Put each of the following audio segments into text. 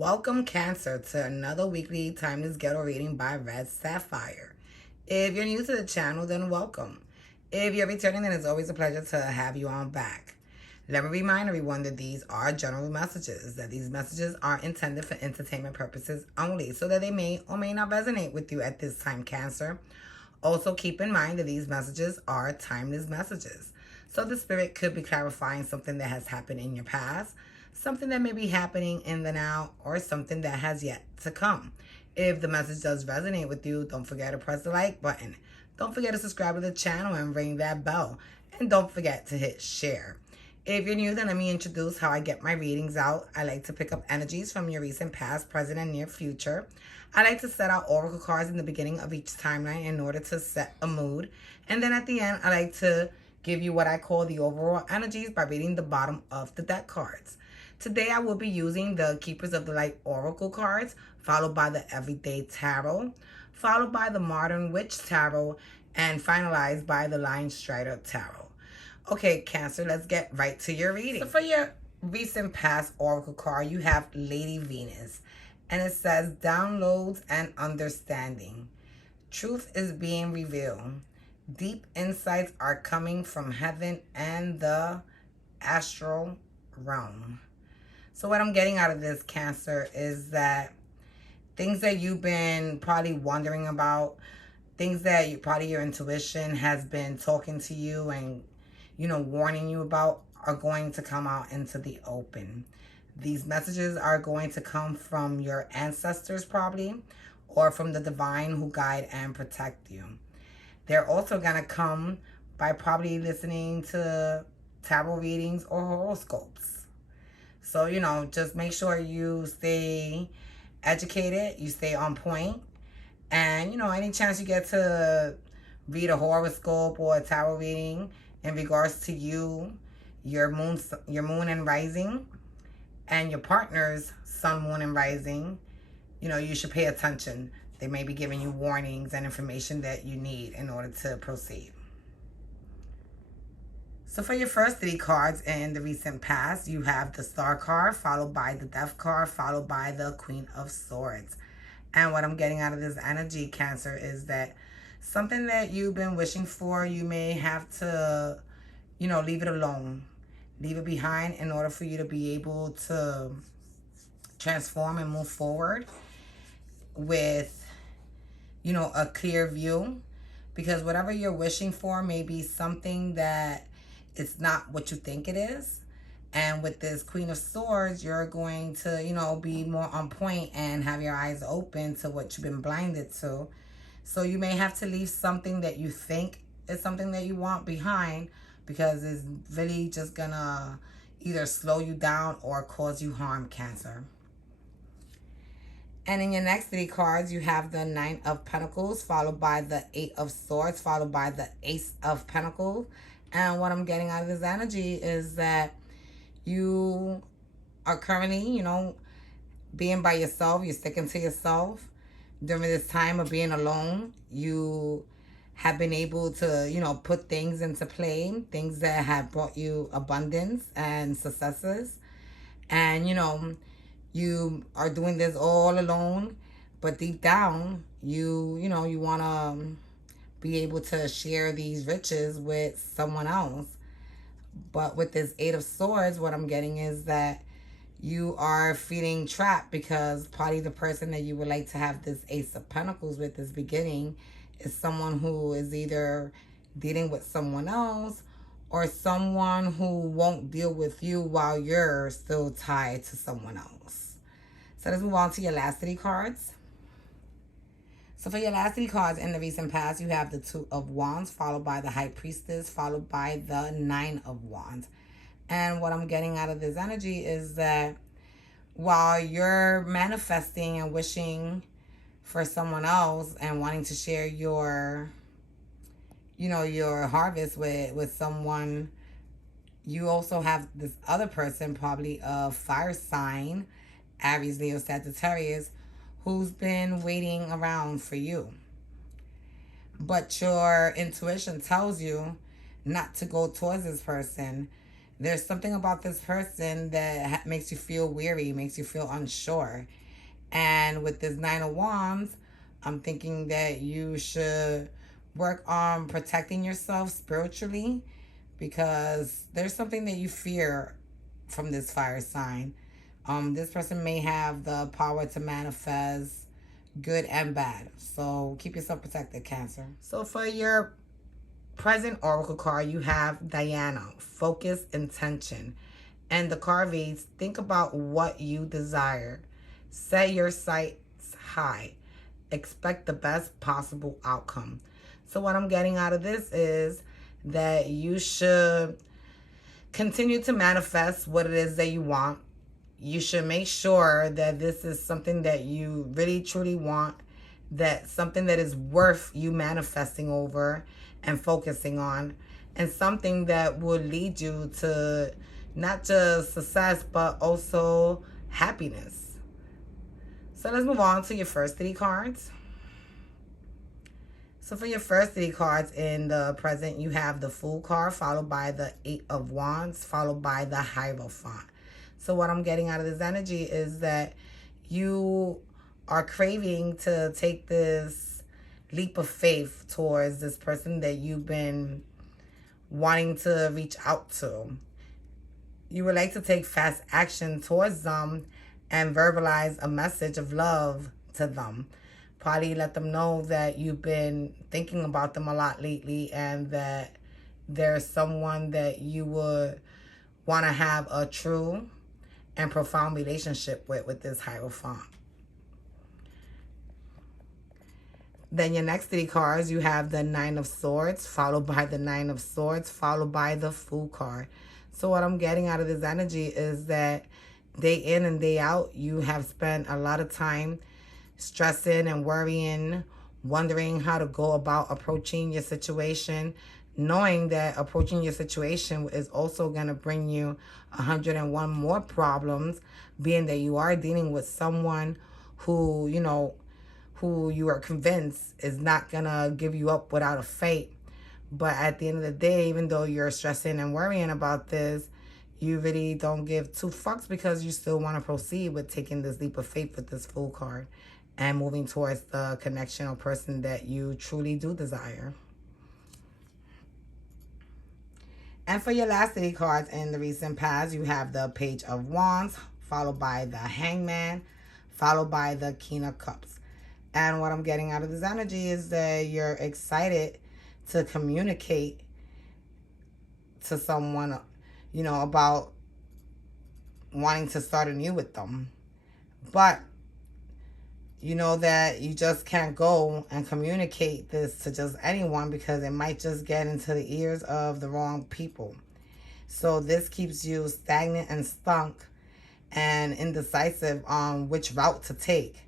Welcome, Cancer, to another weekly Timeless Ghetto reading by Red Sapphire. If you're new to the channel, then welcome. If you're returning, then it's always a pleasure to have you on back. Let me remind everyone that these are general messages, that these messages are intended for entertainment purposes only, so that they may or may not resonate with you at this time, Cancer. Also, keep in mind that these messages are timeless messages. So the spirit could be clarifying something that has happened in your past, something that may be happening in the now, or something that has yet to come. If the message does resonate with you, don't forget to press the like button. Don't forget to subscribe to the channel and ring that bell. And don't forget to hit share. If you're new, then let me introduce how I get my readings out. I like to pick up energies from your recent past, present, and near future. I like to set out oracle cards in the beginning of each timeline in order to set a mood. And then at the end, I like to give you what I call the overall energies by reading the bottom of the deck cards. Today, I will be using the Keepers of the Light oracle cards, followed by the Everyday Tarot, followed by the Modern Witch Tarot, and finalized by the Lion Strider Tarot. Okay, Cancer, let's get right to your reading. So for your recent past oracle card, you have Lady Venus. And it says, downloads and understanding. Truth is being revealed. Deep insights are coming from heaven and the astral realm. So what I'm getting out of this, Cancer, is that things that you've been probably wondering about, things that probably your intuition has been talking to you and, warning you about, are going to come out into the open. These messages are going to come from your ancestors probably, or from the divine who guide and protect you. They're also going to come by probably listening to tarot readings or horoscopes. So, just make sure you stay educated, you stay on point, and, any chance you get to read a horoscope or a tarot reading in regards to you, your moon and rising, and your partner's sun, moon, and rising, you should pay attention. They may be giving you warnings and information that you need in order to proceed. So for your first 3 cards in the recent past, you have the Star card, followed by the Death card, followed by the Queen of Swords. And what I'm getting out of this energy, Cancer, is that something that you've been wishing for, you may have to, leave it alone. Leave it behind in order for you to be able to transform and move forward with, a clear view. Because whatever you're wishing for may be something that it's not what you think it is. And with this Queen of Swords, you're going to, be more on point and have your eyes open to what you've been blinded to. So you may have to leave something that you think is something that you want behind, because it's really just gonna either slow you down or cause you harm, Cancer. And in your next 3 cards, you have the 9 of Pentacles, followed by the 8 of Swords, followed by the Ace of Pentacles. And what I'm getting out of this energy is that you are currently, being by yourself. You're sticking to yourself. During this time of being alone, you have been able to, put things into play, things that have brought you abundance and successes. And, you are doing this all alone, but deep down, you want to be able to share these riches with someone else. But with this 8 of Swords, what I'm getting is that you are feeling trapped, because probably the person that you would like to have this Ace of Pentacles with this beginning is someone who is either dealing with someone else, or someone who won't deal with you while you're still tied to someone else. So let's move on to your last 3 cards. So for your last 3 cards in the recent past, you have the 2 of Wands, followed by the High Priestess, followed by the 9 of Wands. And what I'm getting out of this energy is that while you're manifesting and wishing for someone else and wanting to share your, your harvest with someone, you also have this other person, probably a fire sign, Aries, Leo, Sagittarius, who's been waiting around for you. But your intuition tells you not to go towards this person, There's something about this person that makes you feel weary, makes you feel unsure. And with this Nine of Wands, I'm thinking that you should work on protecting yourself spiritually, because there's something that you fear from this fire sign. This person may have the power to manifest good and bad. So keep yourself protected, Cancer. So for your present oracle card, you have Diana, focus, intention. And the card reads, think about what you desire. Set your sights high. Expect the best possible outcome. So what I'm getting out of this is that you should continue to manifest what it is that you want. You should make sure that this is something that you really truly want, that something that is worth you manifesting over and focusing on, and something that will lead you to not just success but also happiness. So let's move on to your first 3 cards. So for your first 3 cards in the present, you have the Fool card, followed by the 8 of Wands, followed by the Hierophant. So what I'm getting out of this energy is that you are craving to take this leap of faith towards this person that you've been wanting to reach out to. You would like to take fast action towards them and verbalize a message of love to them. Probably let them know that you've been thinking about them a lot lately, and that there's someone that you would want to have a true and profound relationship with this Hierophant. Then your next 3 cards, you have the 9 of Swords, followed by the 9 of Swords, followed by the Fool card. So what I'm getting out of this energy is that day in and day out, you have spent a lot of time stressing and worrying, wondering how to go about approaching your situation, knowing that approaching your situation is also going to bring you 101 more problems, being that you are dealing with someone who, who you are convinced is not going to give you up without a fight. But at the end of the day, even though you're stressing and worrying about this, you really don't give 2 fucks, because you still want to proceed with taking this leap of faith with this Fool card and moving towards the connection or person that you truly do desire. And for your last 3 cards in the recent past, you have the Page of Wands, followed by the Hangman, followed by the King of Cups. And what I'm getting out of this energy is that you're excited to communicate to someone, about wanting to start anew with them. But you know that you just can't go and communicate this to just anyone, because it might just get into the ears of the wrong people. So this keeps you stagnant and stunk and indecisive on which route to take.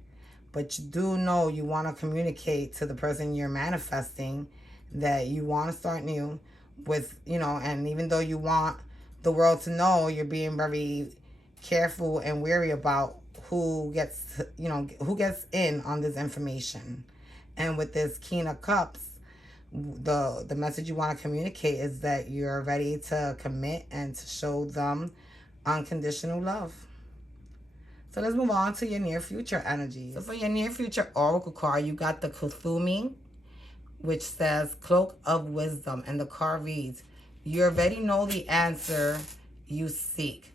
But you do know you want to communicate to the person you're manifesting that you want to start new with, and even though you want the world to know, you're being very careful and wary about who gets in on this information. And with this King of Cups, the message you want to communicate is that you're ready to commit and to show them unconditional love. So let's move on to your near future energies. So for your near future oracle card, you got the Kuthumi, which says Cloak of Wisdom, and the card reads, you already know the answer you seek.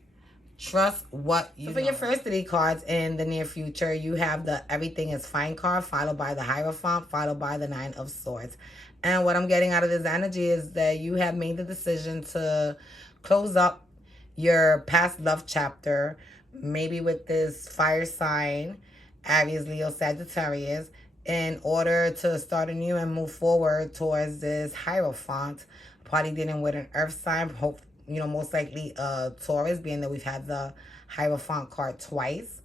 Trust what you know. For your first 3 cards in the near future, you have the Everything is Fine card, followed by the Hierophant, followed by the 9 of Swords. And what I'm getting out of this energy is that you have made the decision to close up your past love chapter, maybe with this fire sign, Aries, Leo, Sagittarius, in order to start anew and move forward towards this Hierophant. Probably dealing with an earth sign, most likely Taurus, being that we've had the Hierophant card twice.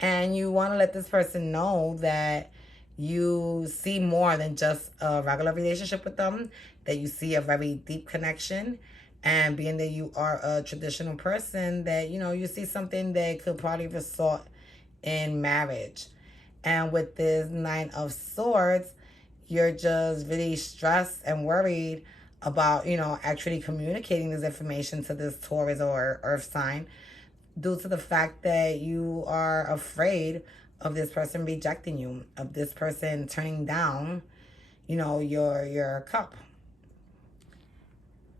And you want to let this person know that you see more than just a regular relationship with them, that you see a very deep connection. And being that you are a traditional person, that, you see something that could probably result in marriage. And with this 9 of Swords, you're just really stressed and worried about, actually communicating this information to this Taurus or Earth sign, due to the fact that you are afraid of this person rejecting you, of this person turning down, your cup.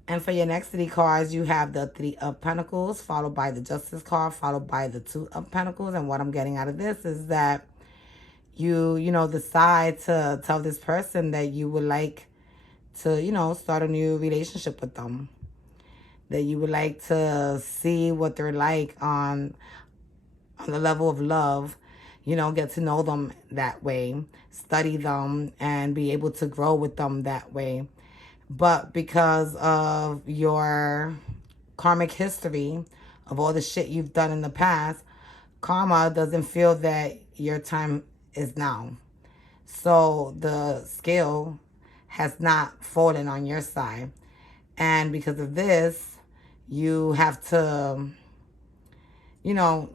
And for your next three cards, you have the Three of Pentacles, followed by the Justice card, followed by the Two of Pentacles. And what I'm getting out of this is that you decide to tell this person that you would like to, start a new relationship with them. That you would like to see what they're like on the level of love, get to know them that way, study them, and be able to grow with them that way. But because of your karmic history, of all the shit you've done in the past, karma doesn't feel that your time is now. So the scale has not fallen on your side. And because of this, you have to,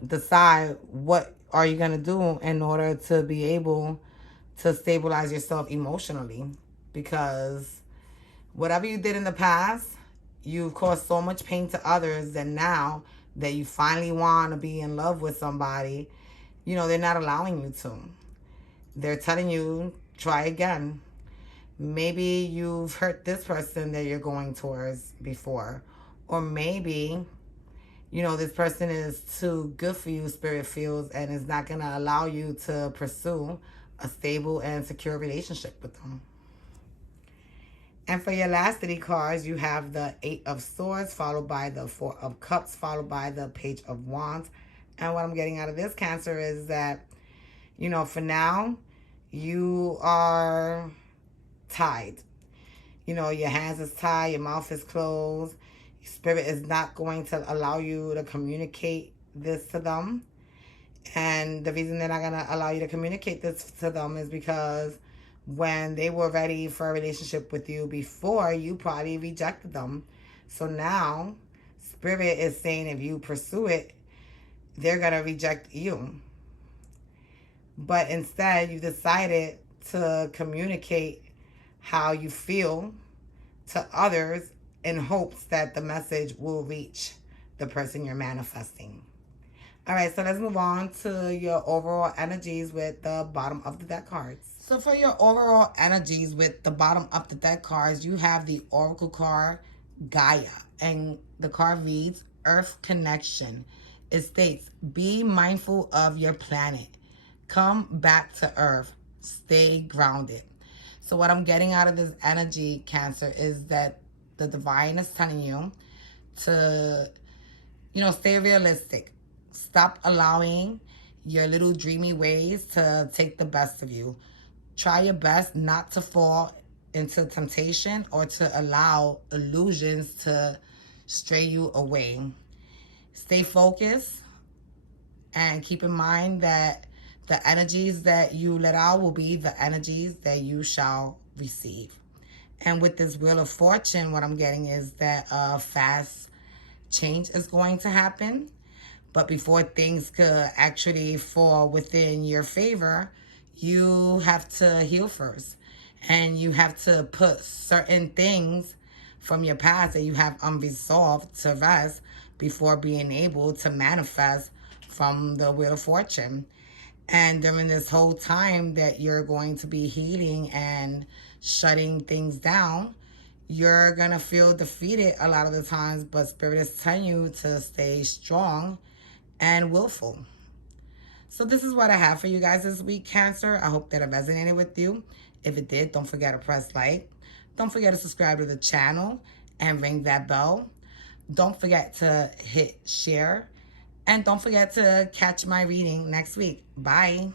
decide what are you going to do in order to be able to stabilize yourself emotionally. Because whatever you did in the past, you've caused so much pain to others that now that you finally want to be in love with somebody, they're not allowing you to. They're telling you, try again. Maybe you've hurt this person that you're going towards before. Or maybe, this person is too good for you, Spirit feels, and is not going to allow you to pursue a stable and secure relationship with them. And for your last three cards, you have the Eight of Swords, followed by the Four of Cups, followed by the Page of Wands. And what I'm getting out of this, Cancer, is that, for now, you are tied. Your hands is tied, your mouth is closed. Spirit is not going to allow you to communicate this to them. And the reason they're not going to allow you to communicate this to them is because when they were ready for a relationship with you before, you probably rejected them. So now, Spirit is saying if you pursue it, they're going to reject you. But instead, you decided to communicate how you feel to others in hopes that the message will reach the person you're manifesting. All right, so let's move on to your overall energies with the bottom of the deck cards. So for your overall energies with the bottom of the deck cards, you have the Oracle card, Gaia. And the card reads, Earth Connection. It states, be mindful of your planet. Come back to Earth. Stay grounded. So what I'm getting out of this energy, Cancer, is that the divine is telling you to, stay realistic. Stop allowing your little dreamy ways to take the best of you. Try your best not to fall into temptation or to allow illusions to stray you away. Stay focused and keep in mind that the energies that you let out will be the energies that you shall receive. And with this Wheel of Fortune, what I'm getting is that a fast change is going to happen. But before things could actually fall within your favor, you have to heal first. And you have to put certain things from your past that you have unresolved to rest before being able to manifest from the Wheel of Fortune. And during this whole time that you're going to be healing and shutting things down, you're going to feel defeated a lot of the times, but Spirit is telling you to stay strong and willful. So this is what I have for you guys this week, Cancer. I hope that it resonated with you. If it did, don't forget to press like. Don't forget to subscribe to the channel and ring that bell. Don't forget to hit share. And don't forget to catch my reading next week. Bye.